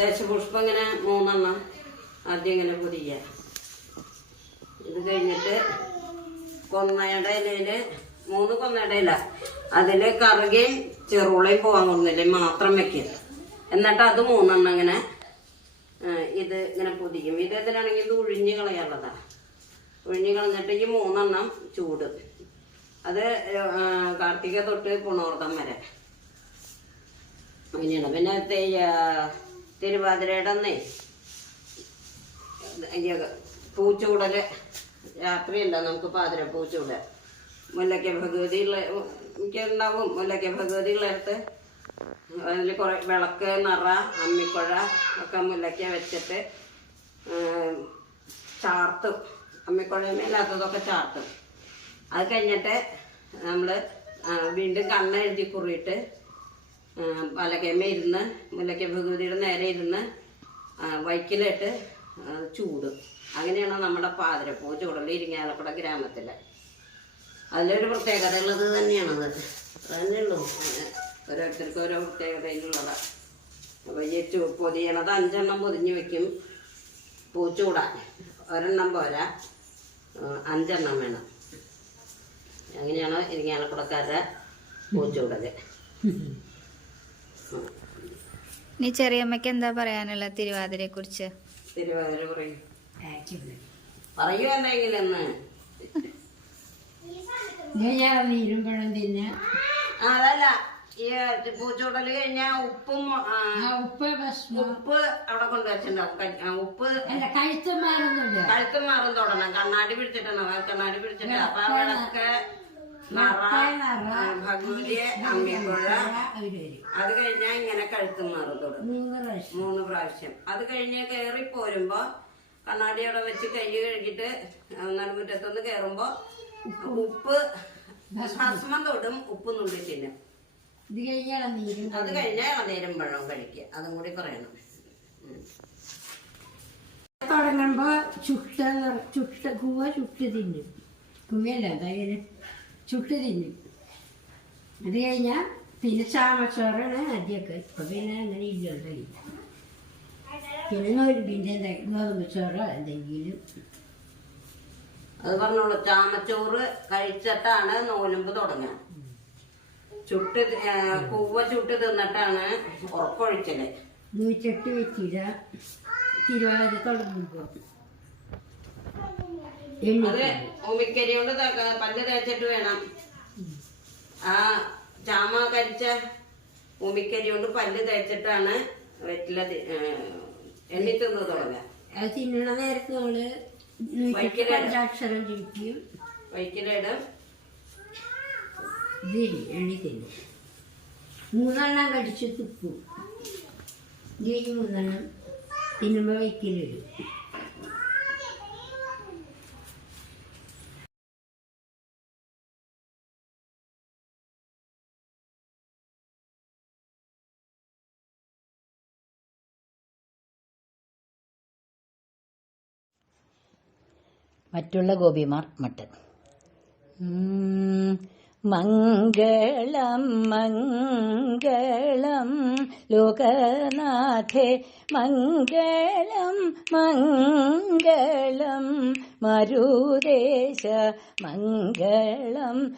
ദേശപുഷ്പം ഇങ്ങനെ മൂന്നെണ്ണം ആദ്യം ഇങ്ങനെ പൊതിയ ഇത് കഴിഞ്ഞിട്ട് കൊന്നയുടെ ഇലയിൽ മൂന്ന് കൊന്നയുടെ ഇല. അതിൽ കറുകയും ചെറുളയും പോകാൻ കൊടുന്നില്ലേ മാത്രം വെക്കുക. എന്നിട്ട് അത് മൂന്നെണ്ണം ഇങ്ങനെ ഇത് ഇങ്ങനെ പൊതിക്കും ഇത് ഇതിലാണെങ്കിൽ ഇത് ഉഴിഞ്ഞു കളയാനുള്ളതാ. ഉഴിഞ്ഞു കളഞ്ഞിട്ട് ഈ മൂന്നെണ്ണം ചൂട്. അത് കാർത്തിക തൊട്ട് പുണോർത്തം വരെ. അങ്ങനെയാണ്. പിന്നെ തെയ്യ- തിരുവാതിരയുടെ അന്നേ ഇത് പൂച്ചൂടൽ രാത്രിയല്ല നമുക്ക് പാതിര പൂച്ചൂടൽ മുല്ലയ്ക്ക ഭഗവതിയുള്ള ഉണ്ടാവും മുല്ലയ്ക്ക ഭഗവതിയുള്ളടുത്ത് അതിൽ കുറെ വിളക്ക് നിറ അമ്മിക്കുഴ ഒക്കെ മുല്ലയ്ക്ക വെച്ചിട്ട് ചാർത്തും. അമ്മിക്കുഴമേലാത്തതൊക്കെ ചാർത്തും. അത് കഴിഞ്ഞിട്ട് നമ്മൾ വീണ്ടും കണ്ണെഴുതി കുറിയിട്ട് പലകമ്മ ഇരുന്ന് മുല്ലയ്ക്ക ഭഗവതിയുടെ നേരെ ഇരുന്ന് വൈക്കിലിട്ട് ചൂട്. അങ്ങനെയാണ് നമ്മുടെ പാതിരപ്പൂ ചൂടല്ല ഇരിങ്ങാലക്കുട ഗ്രാമത്തിൽ അതിലൊരു പ്രത്യേകത ഉള്ളത് തന്നെയാണത് അങ്ങനെ ഓരോരുത്തർക്കും ഓരോ പ്രത്യേകതയിലുള്ളതാണ് അപ്പോൾ ഈ ചൂ പൊതിയണത് അഞ്ചെണ്ണം പൊതിഞ്ഞ് വെക്കും. പൂച്ചൂടാൻ ഒരെണ്ണം പോരാ. അഞ്ചെണ്ണം വേണം. അങ്ങനെയാണ് ഇരിങ്ങാലക്കുടക്കാരുടെ പൂച്ചൂടൽ നീ ചെറിയമ്മക്ക് എന്താ പറയാനുള്ള തിരുവാതിരയെ കുറിച്ച് തിരുവാതിര പറയും. പറയൂ എന്തെങ്കിലും എന്ന് ഇരുമ്പഴം തിന്നെ. ആ, അതല്ല. ഈ പൂച്ചൂടൽ കഴിഞ്ഞാ ഉപ്പും ഉപ്പ് ഉപ്പ് അവിടെ കൊണ്ടുവച്ചിട്ടുണ്ടാവും ഉപ്പ് കഴുത്തും മാറും തൊടണം. കണ്ണാടി പിടിച്ചിട്ടുണ്ടാവും കണ്ണാടി പിടിച്ചിട്ട് അപ്പൊ ആ, ഭഗവതിയെ അമ്മിക്കുഴ അത് കഴിഞ്ഞാ ഇങ്ങനെ കഴുത്ത് മാറും തുടങ്ങും. മൂന്ന് പ്രാവശ്യം. അത് കഴിഞ്ഞ് കയറി പോരുമ്പോ കണ്ണാടി അവിടെ വെച്ച് കൈ കഴുകിട്ട് നടുമുറ്റത്തൊന്ന് കയറുമ്പോ ഉപ്പ്. ഭസ്മം. തൊടും ഉപ്പ് നുള്ളി തിന്നും. അത് കഴിഞ്ഞാൽ ഇളനീരും പഴവും കഴിക്കുക. അതും കൂടി പറയണം. തുടങ്ങുമ്പോ ചുട്ട ചുട്ട കൂവ ചുട്ട് തിന്നും. കൂവയല്ല എന്തായാലും ചുട്ട് തിന്നും അത് കഴിഞ്ഞാൽ പിന്നെ ചാമച്ചോറാണ് ആദ്യമൊക്കെ ഇപ്പം പിന്നെ അങ്ങനെ ഇല്ലണ്ടായി പിന്നെ നോരുമ്പിന്റെ എന്തെങ്കിലും ഗോതമ്പ് ചോറോ എന്തെങ്കിലും. അത് പറഞ്ഞോളൂ ചാമച്ചോറ് കഴിച്ചിട്ടാണ് നോലുമ്പ് തുടങ്ങുക. ചുട്ട് കൂവ ചുട്ട് തിന്നിട്ടാണ് ഉറക്കൊഴിച്ചൽ. നൂറ്റെട്ട് വെച്ചില്ല തിരുവാതിര തുടങ്ങുമ്പോൾ അത് ഉമിക്കരി കൊണ്ട് പല്ല് തേച്ചിട്ട് വേണം. ആ ചാമ കരിച്ച ഉമിക്കരി കൊണ്ട് പല്ല് തേച്ചിട്ടാണ് വെറ്റില എണ്ണി തിന്ന് തുടങ്ങുക. അത് തിന്നണ നേരത്ത് നമ്മൾ പഞ്ചാക്ഷരം ചുറ്റിയും വൈക്കിലിടും എണ്ണി തിന്നു. മൂന്നെണ്ണം കടിച്ച് തുപ്പും ഇതിൽ മൂന്നെണ്ണം തിന്നുമ്പോൾ വയ്ക്കലിടും മറ്റുള്ള ഗോപിമാർ മട്ട്. മംഗളം മംഗളം ലോകനാഥേ മംഗളം മംഗളം മരുദേശ മംഗളം